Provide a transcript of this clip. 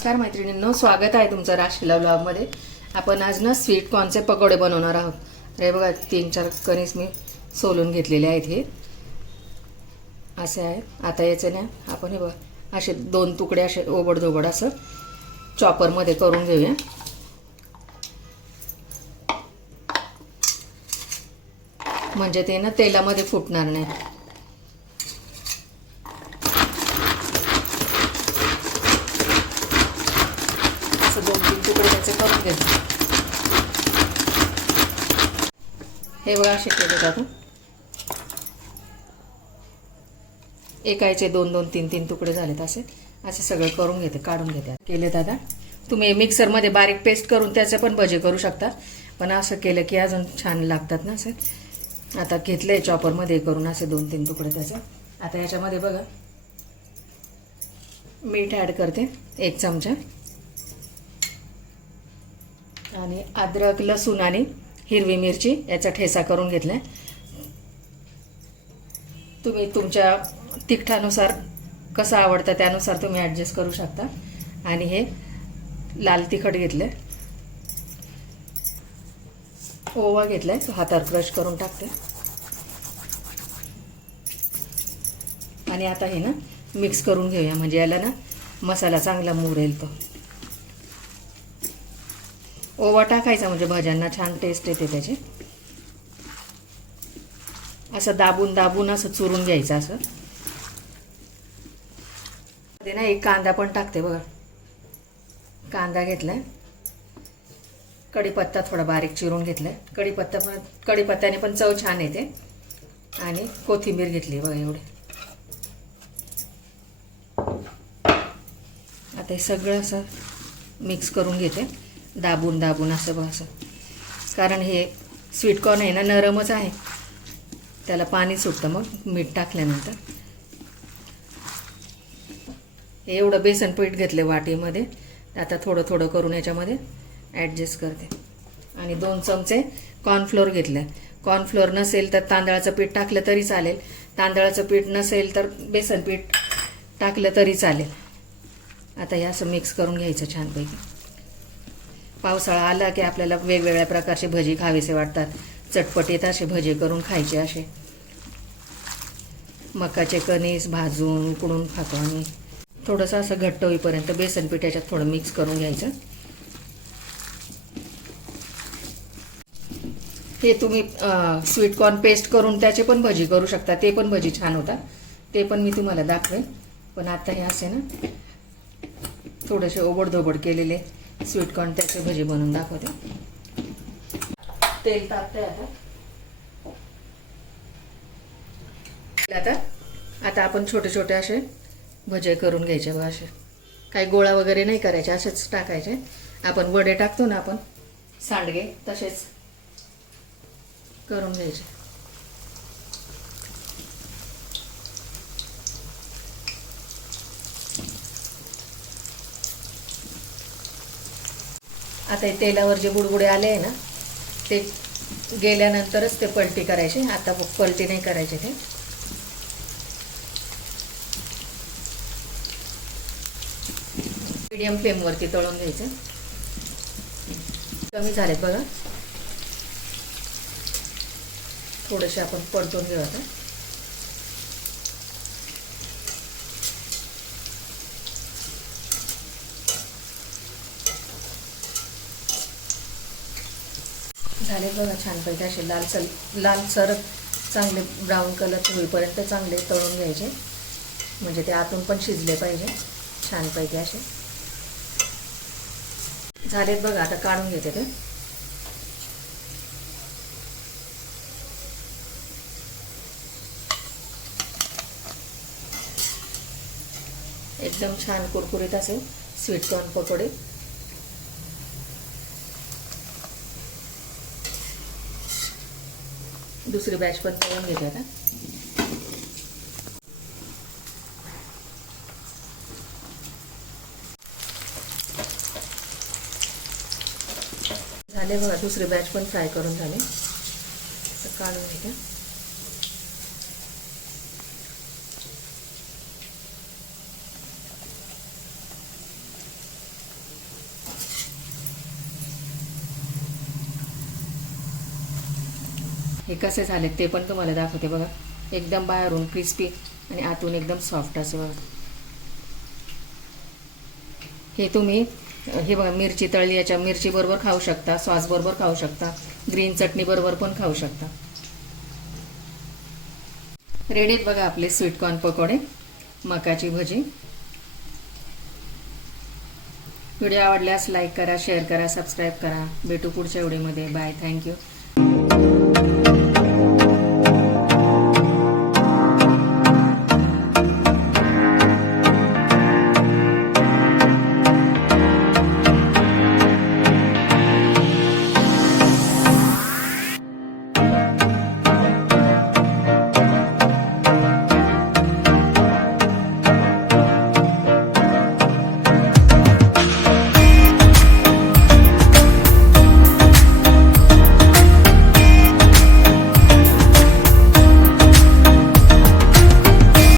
नमस्कार मैत्रिणींनो स्वागत आहे तुमचं राशीला ब्लॉगमध्ये आपण आज ना स्वीट कॉर्नचे पकोडे बनवणार आहोत. तर हे बघा तीन चार कणीस मी सोलून घेतलेले आहेत हे. असे आहेत आता याचे ना आपण हे बघा असे दोन तुकडे असे ओबडधोबड असं चॉपरमध्ये करून घेऊया. म्हणजे ते ना तेलामध्ये फुटणार नाही असं दोन तीन तुकडे त्याचे करून घ्यायचे हे बघा असे केले जातो एकायचे दोन दोन तीन तीन तुकडे झालेत असे. असे सगळं करून घेते काढून घेते. केले दादा तुम्ही मिक्सरमध्ये बारीक पेस्ट करून त्याचे पण भजे करू शकता. पण असं केलं की अजून छान लागतात ना असे. आता घेतलंय चॉपरमध्ये करून असे दोन तीन तुकडे त्याचे. आता याच्यामध्ये बघा मीठ ॲड करते एक चमचा. आणि अद्रक लसूण आणि हिरवी मिरची याचा ठेसा करून घेतलाय. तुम्ही तुमच्या तिखटानुसार कसं आवडतं त्यानुसार तुम्ही ॲडजस्ट करू शकता. आणि हे लाल तिखट घेतलं ओवा घेतलाय तो हातावर क्रश करून टाकते आणि आता हे ना मिक्स करून घेऊया. म्हणजे याला ना मसाला चांगला मुरेल तो. ओवा टाकायचा म्हणजे भाज्यांना छान टेस्ट येते त्याची. असं दाबून दाबून असं चुरून घ्यायचं असं. ते ना एक कांदा पण टाकते बघा. कांदा घेतलाय. कढीपत्ता थोडा बारीक चिरून घेतलाय. कढीपत्ता पण कढीपत्त्याने पण चव छान येते. आणि कोथिंबीर घेतली बघा एवढे. आता हे सगळं असं मिक्स करून घेते. दाबून दाबून असं बसं असं. कारण हे स्वीटकॉर्न आहे ना नरमच आहे. त्याला पाणी सुटतं मग मीठ टाकल्यानंतर. हे एवढं बेसन पीठ घेतलं वाटीमध्ये. आता थोडं थोडं करून याच्यामध्ये ॲडजस्ट करते. आणि दोन चमचे कॉर्नफ्लोअर घेतलं कॉर्नफ्लोअर नसेल तर तांदळाचं पीठ टाकलं तरी चालेल. तांदळाचं पीठ नसेल तर बेसन पीठ टाकलं तरी चालेल. आता हे असं मिक्स करून घ्यायचं छानपैकी. पावसाळा आला की आपल्याला वेगवेगळ्या प्रकारचे भजी खावेसे वाटतात. चटपटीत असे भजे करून खायचे असे. मकाचे कणीस भाजून उकडून खातो आणि थोडंसं असं घट्ट होईपर्यंत बेसन पिठ्याच्यात थोडं मिक्स करून घ्यायचं. हे तुम्ही स्वीट कॉर्न पेस्ट करून त्याचे पण भजी करू शकता. ते पण भजी छान होतात ते पण मी तुम्हाला दाखवेन. पण आता हे असे ना थोडेसे ओबडधोबड केलेले. स्वीट कॉर्न त्याचे भजी बनवून दाखवते. तेल तापते आता. आता आता आपण छोटे छोटे असे भजे करून घ्यायचे बघा असे. काही गोळा वगैरे नाही करायचे असेच टाकायचे. आपण वडे टाकतो ना आपण सांडगे तसेच करून घ्यायचे. आता हे तेलावर जे बुडबुडे आले आहे ना ते गेल्यानंतरच ते पलटी करायची. आता पलटी नाही करायचे ते. मीडियम फ्लेमवरती तळून घ्यायचं. कमी झालेत बघा. थोडेसे आपण परतून घेऊ आता. झाले बघा छानपैकी असे लालसर लालसर चांगले ब्राऊन कलर होईपर्यंत चांगले तळून घ्यायचे. म्हणजे ते आतून पण शिजले पाहिजे. छानपैकी असे. झालेत बघा आता काढून घेते ते. एकदम छान कुरकुरीत असे स्वीट कॉर्न पकोडे. दुसरी बॅच पण तळून घेते आता. झाले बघा दुसरी बॅच पण फ्राय करून झाले. काढून घेते. हे कसे झाले ते पण तुम्हाला दाखवते बघा. एकदम बाहेरून क्रिस्पी आणि आतून एकदम सॉफ्ट असं बघा. हे तुम्ही हे बघा मिरची तळली याच्या मिरची बरोबर खाऊ शकता सॉस बरोबर खाऊ शकता ग्रीन चटणी बरोबर पण खाऊ शकता. रेडी आहेत बघा आपले स्वीट कॉर्न पकोडे मकाची भजी. व्हिडिओ आवडल्यास लाईक करा शेअर करा सबस्क्राईब करा. भेटू पुढच्या व्हिडिओमध्ये बाय थँक्यू